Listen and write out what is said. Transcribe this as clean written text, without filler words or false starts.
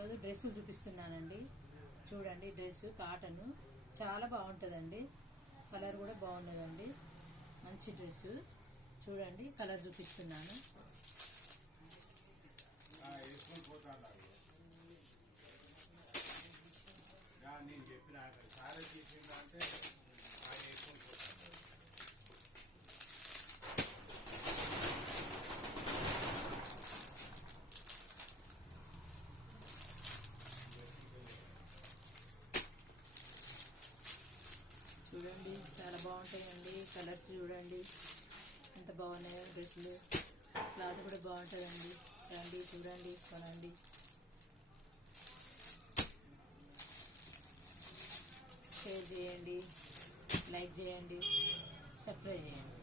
ఈరోజు డ్రెస్సులు చూపిస్తున్నానండి. చూడండి, డ్రెస్సు కాటన్ చాలా బాగుంటుందండి. కలర్ కూడా బాగున్నదండి. మంచి డ్రెస్సు చూడండి. కలర్ చూపిస్తున్నాను. చూడండి, చాలా బాగుంటాయండి. కలర్స్ చూడండి ఎంత బాగున్నాయో. డ్రెస్సులు క్లాత్ కూడా బాగుంటుందండి. రండి, చూడండి, కొనండి. షేర్ చేయండి, లైక్ చేయండి, సబ్స్క్రైబ్ చేయండి.